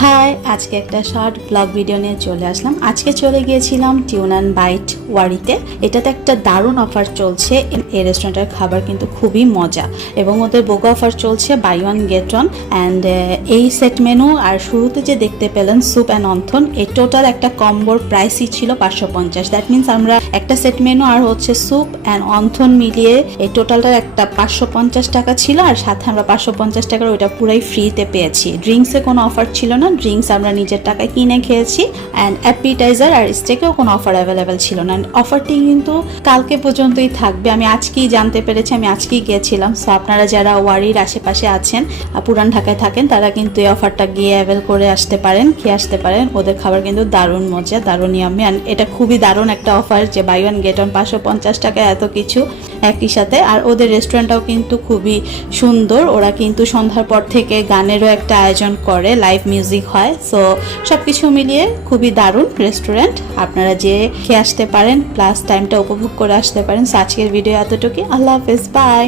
High, আজকে একটা short blog video নিয়ে চলে আসলাম। আজকে চলে গিয়েছিলাম টিউন অ্যান্ড বাইট ওয়ারিতে। এটাতে একটা দারুণ অফার চলছে। এই রেস্টুরেন্টের খাবার কিন্তু খুবই মজা এবং ওদের বোগা অফার চলছে, buy one get one. And এই সেট মেনু আর শুরুতে যে দেখতে পেলেন স্যুপ অ্যান্ড অন্থন, এই টোটাল একটা কম্বোর প্রাইসই ছিল 550। দ্যাট মিনস আমরা একটা সেট মেনু আর হচ্ছে স্যুপ অ্যান্ড অন্থন মিলিয়ে এই টোটালটার একটা 550 টাকা ছিল, আর সাথে আমরা 550 টাকার ওইটা পুরাই ফ্রিতে পেয়েছি। ড্রিঙ্কসে কোনো অফার ছিল না, ড্রিঙ্কস আমরা নিজের টাকায় কিনে খেয়েছি। অ্যান্ড অ্যাপিটাইজার আর স্টেকেও কোনো অফার অ্যাভেলেবেল ছিল না। অফারটি কিন্তু কালকে পর্যন্তই থাকবে। আমি আজকেই জানতে পেরেছি, আমি আজকেই গিয়েছিলাম। সো আপনারা যারা ওয়ারির আশেপাশে আছেন, পুরান ঢাকায় থাকেন, তারা কিন্তু এই অফারটা গিয়ে অ্যাভেল করে আসতে পারেন, খেয়ে আসতে পারেন। ওদের খাবার কিন্তু দারুণ মজা, দারুণ ইয়ামি। অ্যান্ড এটা খুবই দারুণ একটা অফার যে বাই ওয়ান গেট ওয়ান, 550 টাকায় এত কিছু একই সাথে। আর ওদের রেস্টুরেন্টটাও কিন্তু খুবই সুন্দর। ওরা কিন্তু সন্ধ্যার পর থেকে গানেরও একটা আয়োজন করে, লাইভ মিউজিক হয়। সো সব কিছু মিলিয়ে খুবই দারুণ রেস্টুরেন্ট। আপনারা যে খেয়ে আসতে পারেন, প্লাস টাইমটা উপভোগ করে আসতে পারেন। সো আজকের ভিডিও এতটুকুই। আল্লাহ হাফেজ, বাই।